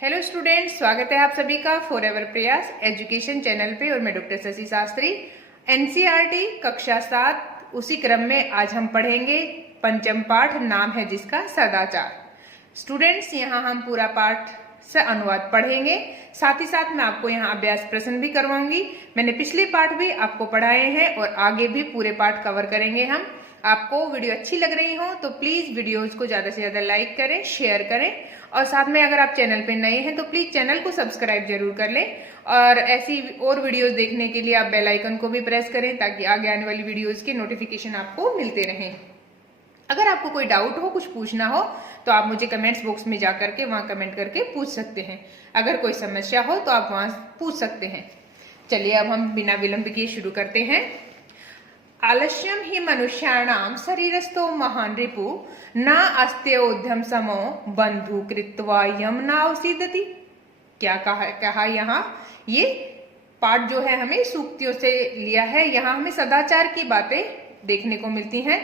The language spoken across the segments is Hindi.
हेलो स्टूडेंट्स, स्वागत है आप सभी का फॉरएवर प्रयास एजुकेशन चैनल पे। और मैं डॉक्टर शशि शास्त्री। एनसीईआरटी कक्षा 7 उसी क्रम में आज हम पढ़ेंगे पंचम पाठ, नाम है जिसका सदाचार। स्टूडेंट्स, यहाँ हम पूरा पाठ से अनुवाद पढ़ेंगे, साथ ही साथ मैं आपको यहाँ अभ्यास प्रश्न भी करवाऊंगी। मैंने पिछले पाठ भी आपको पढ़ाए हैं और आगे भी पूरे पाठ कवर करेंगे हम। आपको वीडियो अच्छी लग रही हो तो प्लीज वीडियोज को ज्यादा से ज्यादा लाइक करें, शेयर करें, और साथ में अगर आप चैनल पे नए हैं तो प्लीज चैनल को सब्सक्राइब जरूर कर लें। और ऐसी और वीडियोस देखने के लिए आप बेल आइकन को भी प्रेस करें ताकि आगे आने वाली वीडियोस के नोटिफिकेशन आपको मिलते रहें। अगर आपको कोई डाउट हो, कुछ पूछना हो तो आप मुझे कमेंट्स बॉक्स में जा करके वहां कमेंट करके पूछ सकते हैं। अगर कोई समस्या हो तो आप वहां पूछ सकते हैं। चलिए अब हम बिना विलंब किए शुरू करते हैं। आलस्यम ही मनुष्याणाम शरीरस्थो महान रिपु न अस्त्योद्यम समो बंधु कृत्वा यम नावसीदति। क्या कहा यहाँ? ये पाठ जो है हमें सूक्तियों से लिया है। यहाँ हमें सदाचार की बातें देखने को मिलती हैं।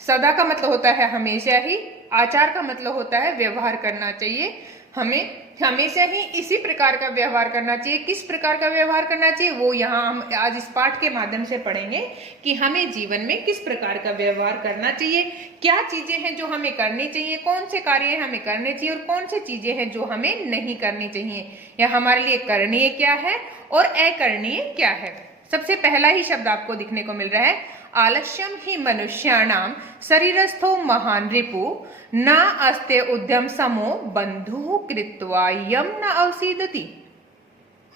सदा का मतलब होता है हमेशा ही, आचार का मतलब होता है व्यवहार करना चाहिए। हमें हमेशा ही इसी प्रकार का व्यवहार करना चाहिए। किस प्रकार का व्यवहार करना चाहिए वो यहाँ हम आज इस पाठ के माध्यम से पढ़ेंगे कि हमें जीवन में किस प्रकार का व्यवहार करना चाहिए, क्या चीजें हैं जो हमें करनी चाहिए, कौन से कार्य हमें करने चाहिए और कौन से चीजें हैं जो हमें नहीं करनी चाहिए, या हमारे लिए करणीय क्या है और अकरणीय क्या है। सबसे पहला ही शब्द आपको दिखने को मिल रहा है, आलस्यम ही मनुष्याणाम शरीरस्थो महान रिपु न अस्ते उद्यम समो बंधु कृत्वा यम न अवसीदति।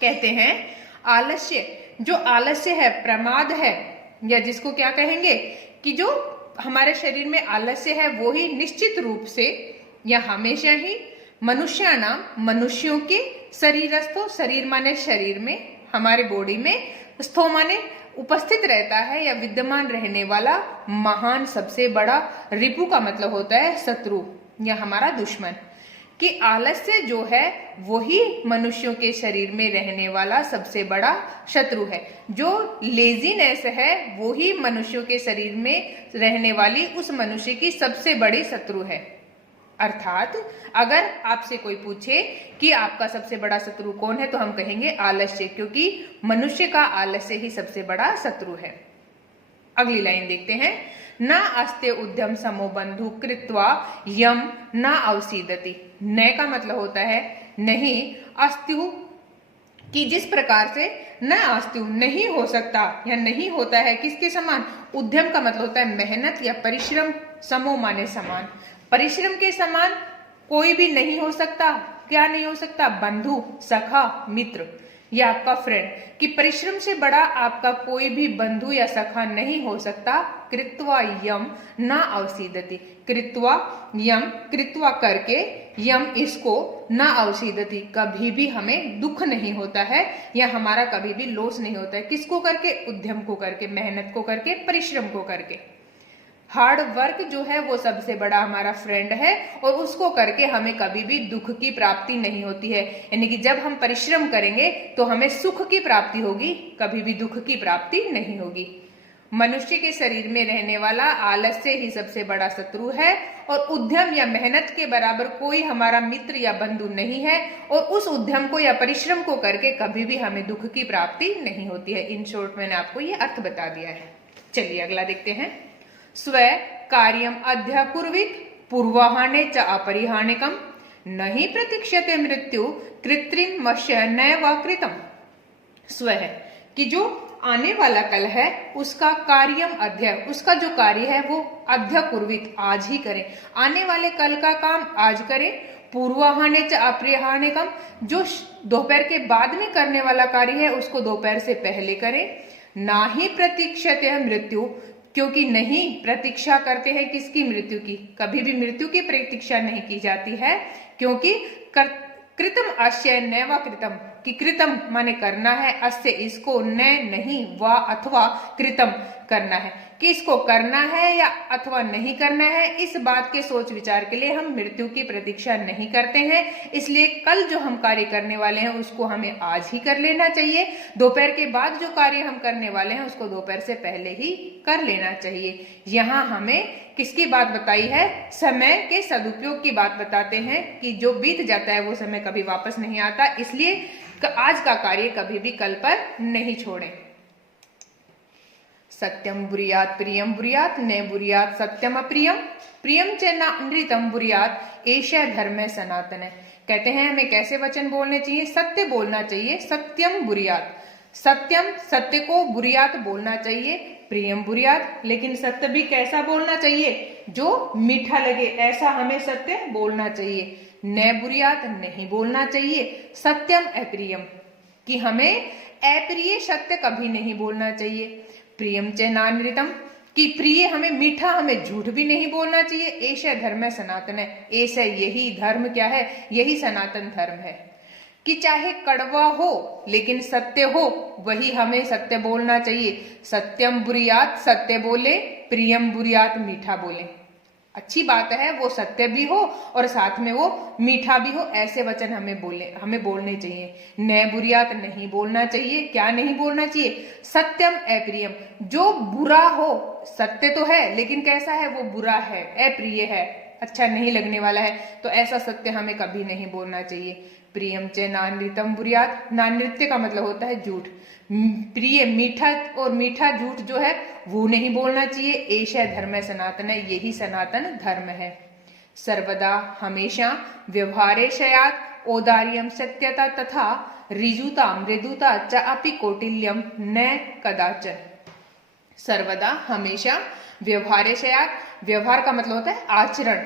कहते हैं आलस्य, जो आलस्य है, प्रमाद है, या जिसको क्या कहेंगे कि जो हमारे शरीर में आलस्य है वो ही निश्चित रूप से या हमेशा ही मनुष्याणाम, मनुष्यों के शरीरस्थो, शरीर माने शरीर में, हमारे बॉडी में, स्थो माने उपस्थित रहता है या विद्यमान रहने वाला, महान सबसे बड़ा, रिपु का मतलब होता है शत्रु या हमारा दुश्मन। कि आलस्य जो है वही मनुष्यों के शरीर में रहने वाला सबसे बड़ा शत्रु है। जो लेजीनेस है वो ही मनुष्यों के शरीर में रहने वाली उस मनुष्य की सबसे बड़ी शत्रु है। अर्थात अगर आपसे कोई पूछे कि आपका सबसे बड़ा शत्रु कौन है तो हम कहेंगे आलस्य, क्योंकि मनुष्य का आलस्य ही सबसे बड़ा शत्रु है। अगली लाइन देखते हैं, न अस्ते उद्यम समो बंधु कृत्वा यम न अवसीदति। न का मतलब होता है नहीं, अस्त्यु कि जिस प्रकार से, न अस्त्यु नहीं हो सकता या नहीं होता है, किसके समान? उद्यम का मतलब होता है मेहनत या परिश्रम, समो माने समान, परिश्रम के समान कोई भी नहीं हो सकता। क्या नहीं हो सकता? बंधु, सखा, मित्र या आपका फ्रेंड, कि परिश्रम से बड़ा आपका कोई भी बंधु या सखा नहीं हो सकता। कृत्वा यम न अवसीदति, कृत्वा यम, कृत्वा करके, यम इसको, न अवसीदति कभी भी हमें दुख नहीं होता है या हमारा कभी भी लॉस नहीं होता है। किसको करके? उद्यम को करके, मेहनत को करके, परिश्रम को करके। हार्ड वर्क जो है वो सबसे बड़ा हमारा फ्रेंड है और उसको करके हमें कभी भी दुख की प्राप्ति नहीं होती है। यानी कि जब हम परिश्रम करेंगे तो हमें सुख की प्राप्ति होगी, कभी भी दुख की प्राप्ति नहीं होगी। मनुष्य के शरीर में रहने वाला आलस्य ही सबसे बड़ा शत्रु है और उद्यम या मेहनत के बराबर कोई हमारा मित्र या बंधु नहीं है, और उस उद्यम को या परिश्रम को करके कभी भी हमें दुख की प्राप्ति नहीं होती है। इन शॉर्ट मैंने आपको ये अर्थ बता दिया है। चलिए अगला देखते हैं। स्व कार्यम अध्य कुर्वित पूर्वाहाने च अपरिहानिकम नहीं प्रतीक्षते मृत्यु कृत्रिम मश्य नैव कृतम। स्व है कि जो आने वाला कल है उसका कार्यम अध्य, उसका जो कार्य है वो अध्य कुर्वित, आज ही करें। आने वाले कल का काम आज करें। पूर्वाहाने च अपरिहानिकम, जो दोपहर के बाद में करने वाला कार्य है उसको दोपहर से पहले करें। ना ही प्रतीक्षते मृत्यु, क्योंकि नहीं प्रतीक्षा करते हैं किसकी? मृत्यु की। कभी भी मृत्यु की प्रतीक्षा नहीं की जाती है, क्योंकि कृतम आश्चर्य नैव कृतम, कि कृतम माने करना है, अस्य इसको, न नहीं, वा अथवा कृतम करना है, कि इसको करना है या अथवा नहीं करना है। इस बात के सोच विचार के लिए हम मृत्यु की प्रतीक्षा नहीं करते हैं, इसलिए कल जो हम कार्य करने वाले हैं उसको हमें आज ही कर लेना चाहिए। दोपहर के बाद जो कार्य हम करने वाले हैं उसको दोपहर से पहले ही कर लेना चाहिए। यहाँ हमें किसकी बात बताई है? समय के सदुपयोग की बात बताते हैं कि जो बीत जाता है वो समय कभी वापस नहीं आता, इसलिए आज का कार्य कभी भी कल पर नहीं छोड़ें। सत्यम बुरियात प्रियम बुरियात, न बुरियात सत्यम अप्रियम, प्रियम च नृतम बुरियात, एषा धर्म सनातन। कहते हैं हमें कैसे वचन बोलने चाहिए? सत्य बोलना चाहिए, सत्यम बुरियात, सत्यम सत्य को, बुरियात बोलना चाहिए, प्रियम बुरियात, लेकिन सत्य भी कैसा बोलना चाहिए? जो मीठा लगे, ऐसा हमें सत्य बोलना चाहिए। न बुरियात नहीं बोलना चाहिए, सत्यम अप्रियम, कि हमें अप्रिय सत्य कभी नहीं बोलना चाहिए। प्रियम च नानृतम, कि प्रिय हमें मीठा, हमें झूठ भी नहीं बोलना चाहिए। ऐसा धर्म है सनातन है, ऐसा यही धर्म क्या है? यही सनातन धर्म है कि चाहे कड़वा हो लेकिन सत्य हो, वही हमें सत्य बोलना चाहिए। सत्यम बुरियात सत्य बोले, प्रियम बुरियात मीठा बोले। अच्छी बात है वो सत्य भी हो और साथ में वो मीठा भी हो, ऐसे वचन हमें बोलने चाहिए। न बुरियात नहीं बोलना चाहिए। क्या नहीं बोलना चाहिए? सत्यम अप्रियम, जो बुरा हो, सत्य तो है लेकिन कैसा है? वो बुरा है, अप्रिय है, अच्छा नहीं लगने वाला है, तो ऐसा सत्य हमें कभी नहीं बोलना चाहिए। प्रियम च नानृतम बुरियात, नानृत्य का मतलब होता है झूठ। प्रिय मीठा और मीठा झूठ जो है वो नहीं बोलना चाहिए। ऐसा धर्म है सनातन है, यही सनातन धर्म है। सर्वदा हमेशा व्यवहारे शयात औदार्यम सत्यता तथा ऋजुता मृदुता च अपि कौटिल्यम न कदाचन। सर्वदा हमेशा व्यवहारे शयात, व्यवहार का मतलब होता है आचरण,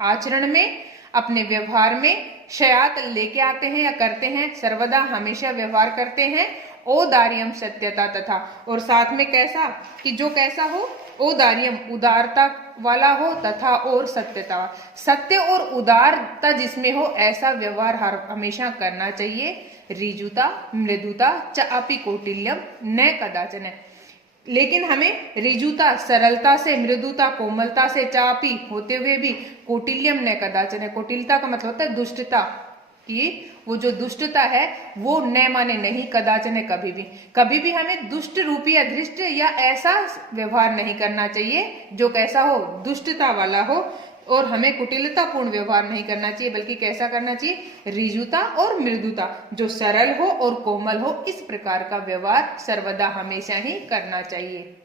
आचरण में अपने व्यवहार में शयात लेके आते हैं या करते हैं, सर्वदा हमेशा व्यवहार करते हैं। औदार्यम सत्यता तथा, और साथ में कैसा? कि जो कैसा हो? औदार्यम उदारता वाला हो, तथा और सत्यता, सत्य और उदारता जिसमें हो, ऐसा व्यवहार हमेशा करना चाहिए। ऋजुता मृदुता च अपि कौटिल्यम न कदाचन, लेकिन हमें ऋजुता सरलता से, मृदुता कोमलता से, चापी होते हुए भी कौटिल्यम न कदाचन। कौटिलता का मतलब होता है दुष्टता, कि वो जो दुष्टता है वो न माने नहीं, कदाचन है कभी भी हमें दुष्ट रूपी या धृष्ट या ऐसा व्यवहार नहीं करना चाहिए जो कैसा हो? दुष्टता वाला हो। और हमें कुटिलतापूर्ण व्यवहार नहीं करना चाहिए, बल्कि कैसा करना चाहिए? ऋजुता और मृदुता, जो सरल हो और कोमल हो, इस प्रकार का व्यवहार सर्वदा हमेशा ही करना चाहिए।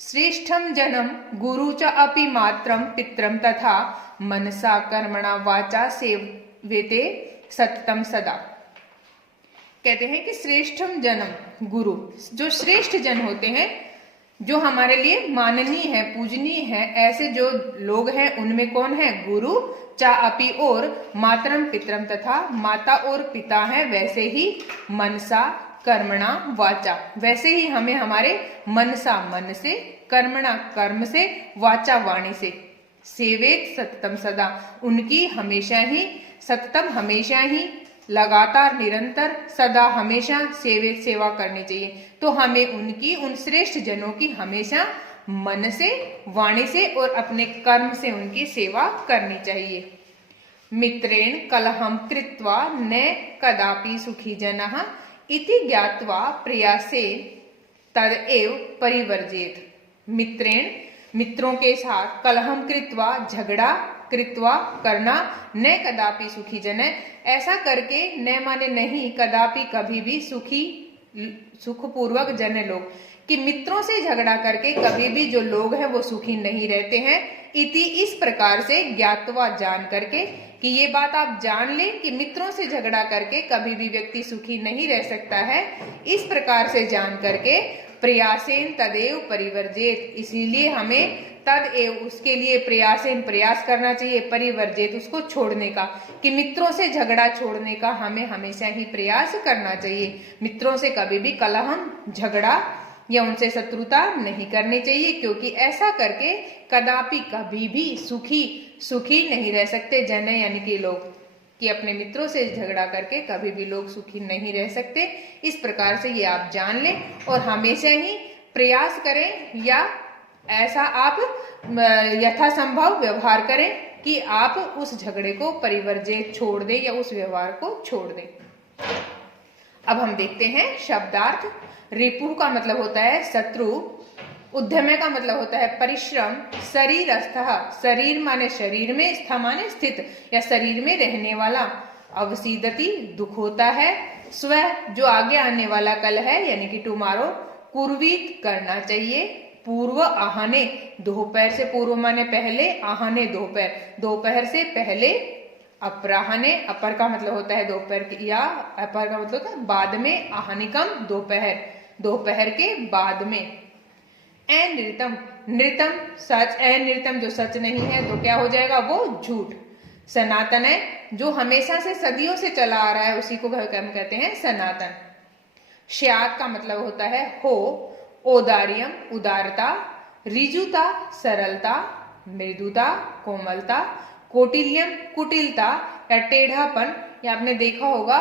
श्रेष्ठम जन्म गुरु च अपि मात्रम पित्रम तथा मनसा कर्मणा वाचा सेवेते सततम सदा। कहते हैं कि श्रेष्ठम जन्म गुरु, जो श्रेष्ठ जन होते हैं, जो हमारे लिए माननीय है, पूजनीय है, ऐसे जो लोग हैं उनमें कौन है? गुरु चा अपि, और मातरम पितरम तथा माता और पिता हैं, वैसे ही मनसा कर्मणा वाचा, वैसे ही हमें हमारे मनसा मन से, कर्मणा कर्म से, वाचा वाणी से, सेवेत सततम सदा, उनकी हमेशा ही, सततम हमेशा ही, लगातार निरंतर, सदा हमेशा सेवित सेवा करनी चाहिए। तो हमें उनकी, उन श्रेष्ठ जनों की हमेशा मन से, वाणी से और अपने कर्म से उनकी सेवा करनी चाहिए। मित्रेण कलहम कृत्वा न कदापि सुखी जनः इति ज्ञात्वा प्रयासे तदेव परिवर्जेत। मित्रेण, मित्रों के साथ, कलहम कृत्वा झगड़ा, कृत्वा करना, न कदापि सुखी जन, ऐसा करके, न माने नहीं, कदापि कभी भी, सुखी सुखपूर्वक जन लोग, कि मित्रों से झगड़ा करके कभी भी जो लोग हैं वो सुखी नहीं रहते हैं। इति इस प्रकार से, ज्ञातवा जान करके, कि ये बात आप जान लें कि मित्रों से झगड़ा करके कभी भी व्यक्ति सुखी नहीं रह सकता है, इस प्रकार से जान करके प्रयासेन तदेव परिवर्जेत, इसीलिए हमें तदेव, उसके लिए प्रयासेन प्रयास करना चाहिए, परिवर्जेत उसको छोड़ने का, कि मित्रों से झगड़ा छोड़ने का हमें हमेशा ही प्रयास करना चाहिए। मित्रों से कभी भी कलहम, झगड़ा या उनसे शत्रुता नहीं करनी चाहिए, क्योंकि ऐसा करके कदापि कभी भी सुखी नहीं रह सकते जन, यानी कि लोग। कि अपने मित्रों से झगड़ा करके कभी भी लोग सुखी नहीं रह सकते। इस प्रकार से ये आप जान लें और हमेशा ही प्रयास करें या ऐसा आप यथासंभव व्यवहार करें कि आप उस झगड़े को परिवर्जित छोड़ दें या उस व्यवहार को छोड़ दें। अब हम देखते हैं शब्दार्थ। रिपुः का मतलब होता है शत्रु, उद्यमे का मतलब होता है परिश्रम, शरीरस्थः शरीर माने शरीर में, स्थ माने स्थित या शरीर में रहने वाला, अवसीदति दुख होता है, स्व जो आगे आने वाला कल है यानी कि टुमारो, कुर्वीत करना चाहिए, पूर्व आहने दोपहर से पूर्व माने पहले, आहने दोपहर दोपहर से पहले, अपराहने अपर का मतलब होता है दोपहर या अपर का मतलब होता है बाद में, आहनिकम दोपहर दोपहर के बाद में, नृतम नृतम सच, नृतम जो सच नहीं है तो क्या हो जाएगा वो झूठ, सनातन है जो हमेशा से सदियों से चला आ रहा है उसी को हम कहते हैं सनातन। श्यात का मतलब होता है हो, औदार्यम उदारता, ऋजुता सरलता, मृदुता कोमलता, कौटिल्यम कुटिलता या टेढ़ापन। या आपने देखा होगा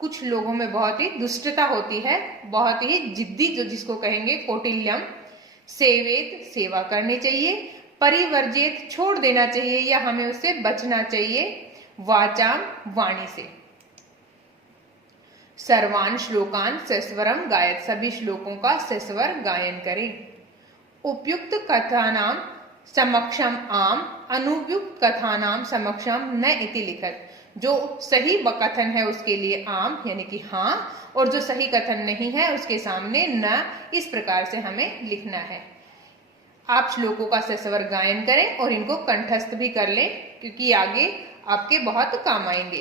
कुछ लोगों में बहुत ही दुष्टता होती है, बहुत ही जिद्दी जो जिसको कहेंगे कौटिल्यम। सेवेत सेवा करनी चाहिए, परिवर्जित छोड़ देना चाहिए या हमें उससे बचना चाहिए, वाचाम वाणी से। सर्वान श्लोकान सस्वरम गायत सभी श्लोकों का सस्वर गायन करें। उपयुक्त कथानाम समक्षम आम, अनुपयुक्त कथानाम समक्षम न इति लिखत। जो सही कथन है उसके लिए आम यानी कि हाँ, और जो सही कथन नहीं है उसके सामने न, इस प्रकार से हमें लिखना है। आप श्लोकों का सस्वर गायन करें और इनको कंठस्थ भी कर लें क्योंकि आगे आपके बहुत काम आएंगे।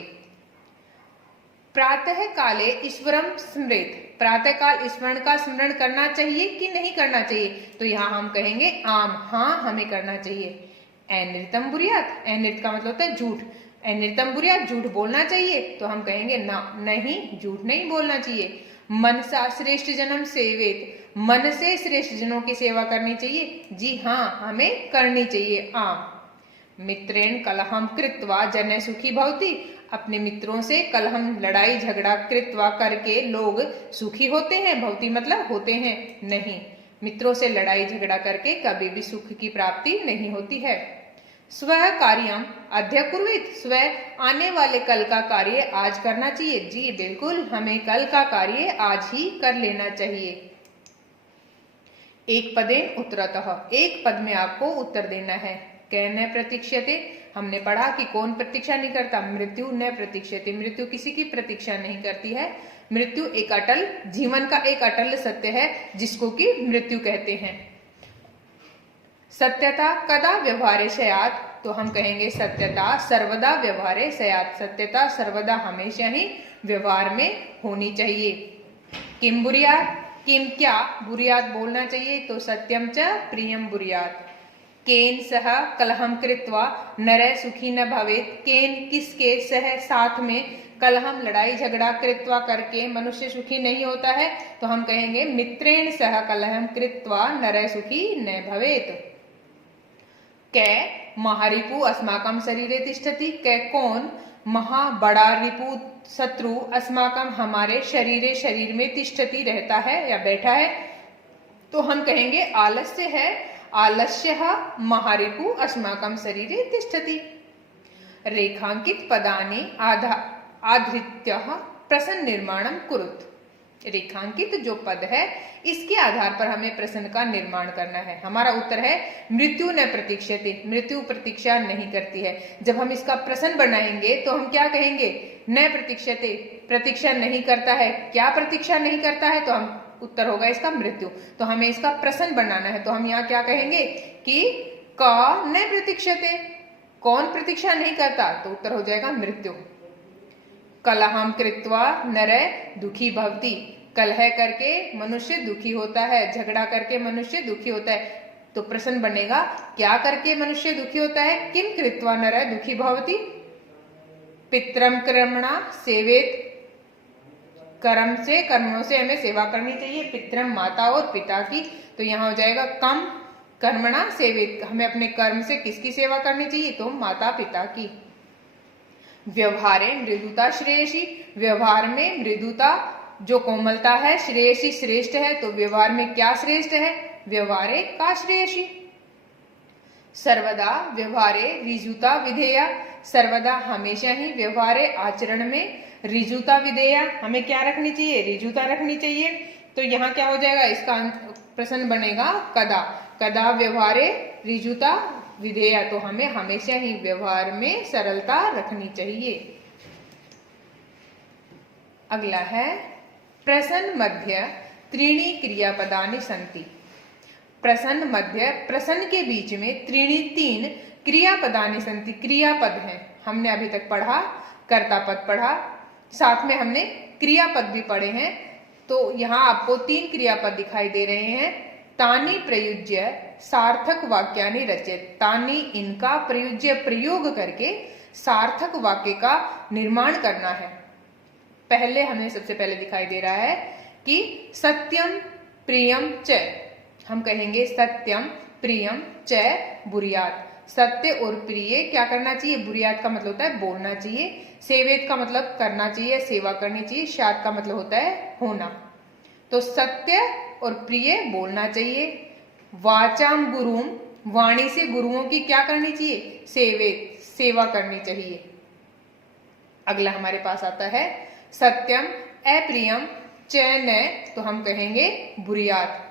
प्रातः काले ईश्वरम स्मृत, प्रातः काल ईश्वर का स्मरण करना चाहिए कि नहीं करना चाहिए, तो यहाँ हम कहेंगे आम, हाँ हमें करना चाहिए। अनृतम बुरियात, अनृत का मतलब होता है झूठ, अनृतम बुरियात झूठ बोलना चाहिए, तो हम कहेंगे ना, नहीं झूठ नहीं बोलना चाहिए। मनसा श्रेष्ठ जन्म सेवेत, मन से श्रेष्ठ जनों की सेवा करनी चाहिए, जी हाँ हमें करनी चाहिए आम। मित्रेण कलहम कृत्वा जन सुखी भवति, अपने मित्रों से कलहम लड़ाई झगड़ा कृत्वा करके लोग सुखी होते हैं, भवति मतलब होते हैं, नहीं, मित्रों से लड़ाई झगड़ा करके कभी भी सुख की प्राप्ति नहीं होती है। स्व कार्यम अद्य कुर्वीत, स्व आने वाले कल का कार्य आज करना चाहिए, जी बिल्कुल हमें कल का कार्य आज ही कर लेना चाहिए। एक पदेन उत्तरतः, एक पद में आपको उत्तर देना है। कहने प्रतीक्षते, हमने पढ़ा कि कौन प्रतीक्षा नहीं करता, मृत्यु न प्रतीक्षते, मृत्यु किसी की प्रतीक्षा नहीं करती है। मृत्यु एक अटल जीवन का एक अटल सत्य है जिसको कि मृत्यु कहते हैं। सत्यता कदा व्यवहारे स्यात्, तो हम कहेंगे सत्यता सर्वदा व्यवहारे स्यात्, सत्यता सर्वदा हमेशा ही व्यवहार में होनी चाहिए। किम बुरियात, किम क्या बुरियात बोलना चाहिए, तो सत्यम च प्रियम बुरियात। केन सह कलहम कृत्वा नरः सुखी न भवेत, केन किसके सह साथ में, कलहम लड़ाई झगड़ा कृत्वा करके मनुष्य सुखी नहीं होता है, तो हम कहेंगे मित्रेण सह कलहम कृत्वा नरः सुखी न भवेत। कै महारिपु अस्माकं शरीरे तिष्ठति, कै कौन, महा बड़ा रिपु शत्रु अस्माकं हमारे शरीरे शरीर में तिष्ठति रहता है या बैठा है, तो हम कहेंगे आलस्य है, आलस्यः महारिपु अस्माकं शरीरे तिष्ठति। रेखांकित पदानि आधृत्य प्रश्न निर्माणं कुरुत, रेखांकित जो पद है इसके आधार पर हमें प्रश्न का निर्माण करना है। हमारा उत्तर है मृत्यु न प्रतीक्षते, मृत्यु प्रतीक्षा नहीं करती है। जब हम इसका प्रश्न बनाएंगे तो हम क्या कहेंगे, न प्रतीक्षते प्रतीक्षा नहीं करता है, क्या प्रतीक्षा नहीं करता है, तो हम उत्तर होगा इसका मृत्यु। तो हमें इसका प्रश्न बनाना है, तो हम यहाँ क्या कहेंगे कि का न प्रतीक्षते, कौन प्रतीक्षा नहीं करता, तो उत्तर हो जाएगा मृत्यु। कलहम कृत्वा नरः दुखी भवति, कलह करके मनुष्य दुखी होता है, झगड़ा करके मनुष्य दुखी होता है, तो प्रश्न बनेगा क्या करके मनुष्य दुखी होता है, किम कृत्वा नरः दुखी भवति। पितरम कर्मणा सेवेत, कर्म से कर्मों से हमें सेवा करनी चाहिए, पितरम माता और पिता की, तो यहाँ हो जाएगा कम कर्मणा सेवेत, हमें अपने कर्म से किसकी सेवा करनी चाहिए, तो माता पिता की। व्यवहारे मृदुता श्रेयसी, व्यवहार में मृदुता जो कोमलता है, श्रेयसी श्रेष्ठ है, तो व्यवहार में क्या श्रेष्ठ है, व्यवहारे का श्रेयसी। सर्वदा व्यवहारे ऋजुता विधेया, सर्वदा हमेशा ही व्यवहारे आचरण में ऋजुता विधेया, हमें क्या रखनी चाहिए, ऋजुता रखनी चाहिए। तो यहाँ क्या हो जाएगा, इसका प्रश्न बनेगा कदा, कदा व्यवहारे ऋजुता विधेया, तो हमें हमेशा ही व्यवहार में सरलता रखनी चाहिए। अगला है प्रश्न मध्य त्रीणि क्रियापदानि सन्ति। प्रश्न मध्य, प्रश्न के बीच में त्रीणि तीन क्रियापदानि सन्ति, क्रियापद हैं। हमने अभी तक पढ़ा कर्ता पद पढ़ा, साथ में हमने क्रियापद भी पढ़े हैं। तो यहाँ आपको तीन क्रियापद दिखाई दे रहे हैं। तानि प्रयुज्य सार्थक वाक्यानि रचेत, तानि इनका प्रयुज्य प्रयोग करके सार्थक वाक्य का निर्माण करना है। पहले हमें सबसे पहले दिखाई दे रहा है कि सत्यम प्रियम च, हम कहेंगे सत्यम प्रियम च बुर्यात, सत्य और प्रिय क्या करना चाहिए, बुर्यात का मतलब होता है बोलना चाहिए, सेवेत का मतलब करना चाहिए, सेवा करनी चाहिए, शात का मतलब होता है होना। तो सत्य और प्रिय बोलना चाहिए। वाचाम गुरुम, वाणी से गुरुओं की क्या करनी चाहिए, सेवेत सेवा करनी चाहिए। अगला हमारे पास आता है सत्यम अप्रियम च न, तो हम कहेंगे बुर्यात।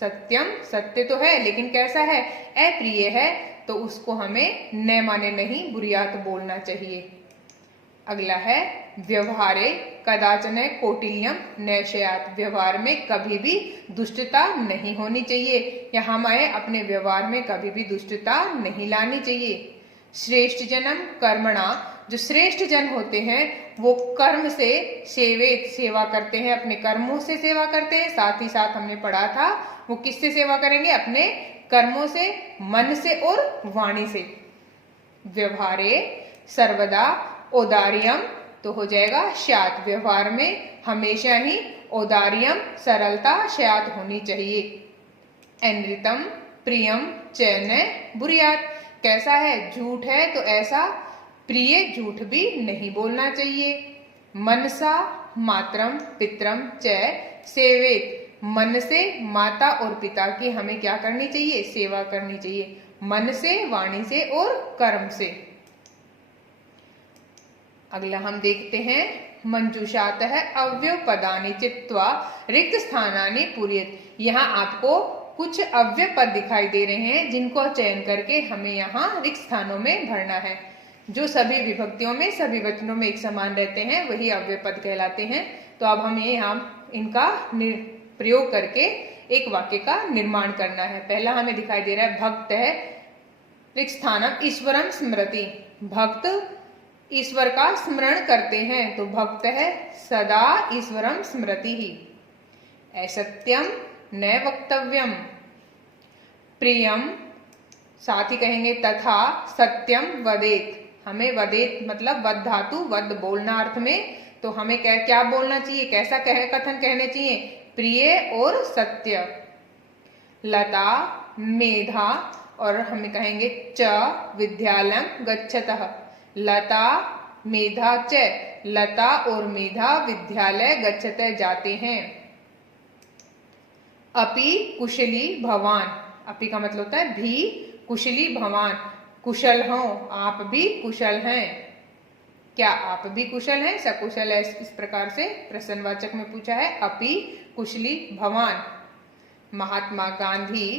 सत्यम सत्य तो है लेकिन कैसा है, अप्रिय है, तो उसको हमें न माने नहीं बुर्यात बोलना चाहिए। अगला है व्यवहारे कदाचन कौटिल्यम नैशयात, व्यवहार में कभी भी दुष्टता नहीं होनी चाहिए, या हमें अपने व्यवहार में कभी भी दुष्टता नहीं लानी चाहिए। श्रेष्ठ जनम कर्मणा, जो श्रेष्ठ जन होते हैं वो कर्म से सेवेत सेवा करते हैं, अपने कर्मों से सेवा करते हैं। साथ ही साथ हमने पढ़ा था वो किससे सेवा करेंगे, अपने कर्मों से, मन से और वाणी से। व्यवहारे सर्वदा औदार्यम, तो हो जाएगा शात, व्यवहार में हमेशा ही औदार्यम सरलता शात होनी चाहिए। अनृतम प्रियम चैन बुर्यात, कैसा है, झूठ है तो ऐसा प्रिय झूठ भी नहीं बोलना चाहिए। मनसा मातरम पितरम च सेवेत, मन से माता और पिता की हमें क्या करनी चाहिए, सेवा करनी चाहिए, मन से, वाणी से और कर्म से। अगला हम देखते हैं मंजूषातः अव्यय पदानि चित्वा रिक्त स्थानानि पूरयेत। यहाँ आपको कुछ अव्यय पद दिखाई दे रहे हैं जिनको चयन करके हमें यहाँ रिक्त स्थानों में भरना है। जो सभी विभक्तियों में, सभी वचनों में एक समान रहते हैं वही अव्यय पद कहलाते हैं। तो अब हमें यहाँ इनका प्रयोग करके एक वाक्य का निर्माण करना है। पहला हमें दिखाई दे रहा है भक्त है रिक्त स्थानम ईश्वरम स्मृति, भक्त ईश्वर का स्मरण करते हैं, तो भक्त है सदा ईश्वरम स्मृति ही। असत्यम न वक्तव्यम, प्रियम साथ ही कहेंगे तथा सत्यम वदेत, हमें वदेत मतलब वद धातु वद बोलना अर्थ में, तो हमें क्या बोलना चाहिए, कैसा कथन कहने चाहिए, प्रिय और सत्य। लता मेधा, और हमें कहेंगे च विद्यालयम गच्छतः, लता मेधा च, लता और मेधा विद्यालय गच्छतः जाते हैं। अपि कुशली भवान, अपि का मतलब होता है भी, कुशली भवान कुशल हो, आप भी कुशल हैं, क्या आप भी कुशल हैं, सकुशल है, इस प्रकार से प्रश्नवाचक में पूछा है। अपि कुशली भवान। महात्मा गांधी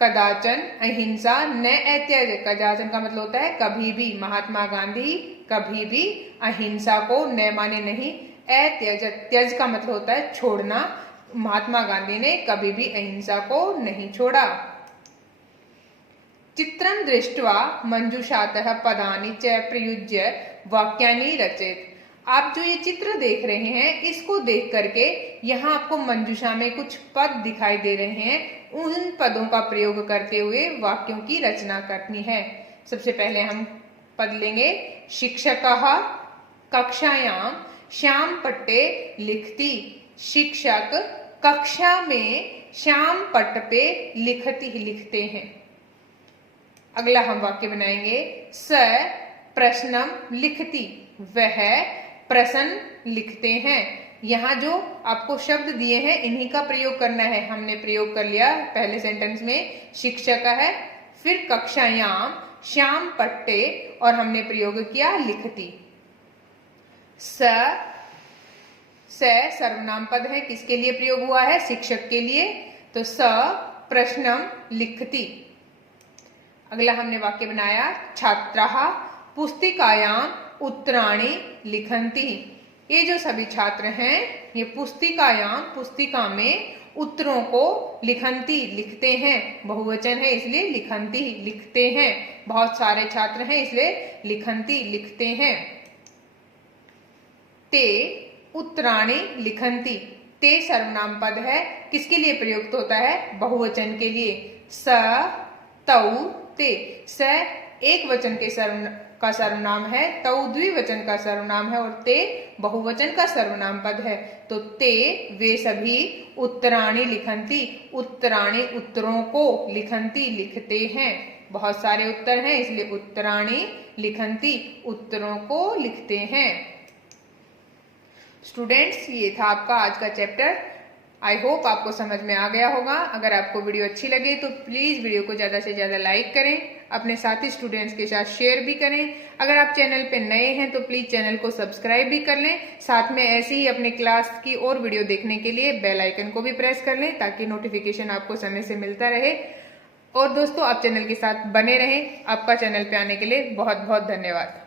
कदाचन अहिंसा न अत्यज, कदाचन का मतलब होता है कभी भी, महात्मा गांधी कभी भी अहिंसा को न माने नहीं, अत्यज, त्यज का मतलब होता है छोड़ना, महात्मा गांधी ने कभी भी अहिंसा को नहीं छोड़ा। चित्रं दृष्ट्वा मंजूषातः पदानि च प्रयुज्य वाक्यानि रचेत। आप जो ये चित्र देख रहे हैं इसको देख करके यहाँ आपको मंजूषा में कुछ पद दिखाई दे रहे हैं, उन पदों का प्रयोग करते हुए वाक्यों की रचना करनी है। सबसे पहले हम पद लेंगे, शिक्षकः कक्षायां श्याम पट्टे लिखती, शिक्षक कक्षा में श्याम पट्ट पे लिखते हैं। अगला हम वाक्य बनाएंगे, स प्रश्नम लिखती, वह प्रश्न लिखते हैं। यहाँ जो आपको शब्द दिए हैं इन्हीं का प्रयोग करना है। हमने प्रयोग कर लिया पहले सेंटेंस में शिक्षक है, फिर कक्षायाम श्याम पट्टे और हमने प्रयोग किया लिखती। स सर्वनाम पद है, किसके लिए प्रयोग हुआ है? शिक्षक के लिए। तो स प्रश्नम लिखती। अगला हमने वाक्य बनाया छात्राः पुस्तिकायाम उत्तराणि लिखन्ति। ये जो सभी छात्र हैं ये पुस्तिका में उत्तरों को लिखन्ति लिखते हैं। बहुवचन है इसलिए लिखन्ति लिखते हैं। बहुत सारे छात्र हैं इसलिए लिखन्ति लिखते हैं। ते उत्तराणि लिखन्ति। ते सर्वनाम पद है, किसके लिए प्रयुक्त होता है? बहुवचन के लिए। स तौ ते। स एक वचन के का सर्वनाम है, तौ द्विवचन का सर्वनाम है और ते बहुवचन का सर्वनाम पद है। तो ते वे सभी उत्तराणि लिखन्ति, उत्तराणि उत्तरों को लिखन्ति लिखते हैं। बहुत सारे उत्तर हैं इसलिए उत्तराणि लिखन्ति उत्तरों को लिखते हैं। स्टूडेंट्स, ये था आपका आज का चैप्टर। आई होप आपको समझ में आ गया होगा। अगर आपको वीडियो अच्छी लगे तो प्लीज़ वीडियो को ज़्यादा से ज़्यादा लाइक करें, अपने साथी स्टूडेंट्स के साथ शेयर भी करें। अगर आप चैनल पे नए हैं तो प्लीज़ चैनल को सब्सक्राइब भी कर लें। साथ में ऐसे ही अपने क्लास की और वीडियो देखने के लिए बेल आइकन को भी प्रेस कर लें ताकि नोटिफिकेशन आपको समय से मिलता रहे। और दोस्तों, आप चैनल के साथ बने रहें। आपका चैनल पे आने के लिए बहुत बहुत धन्यवाद।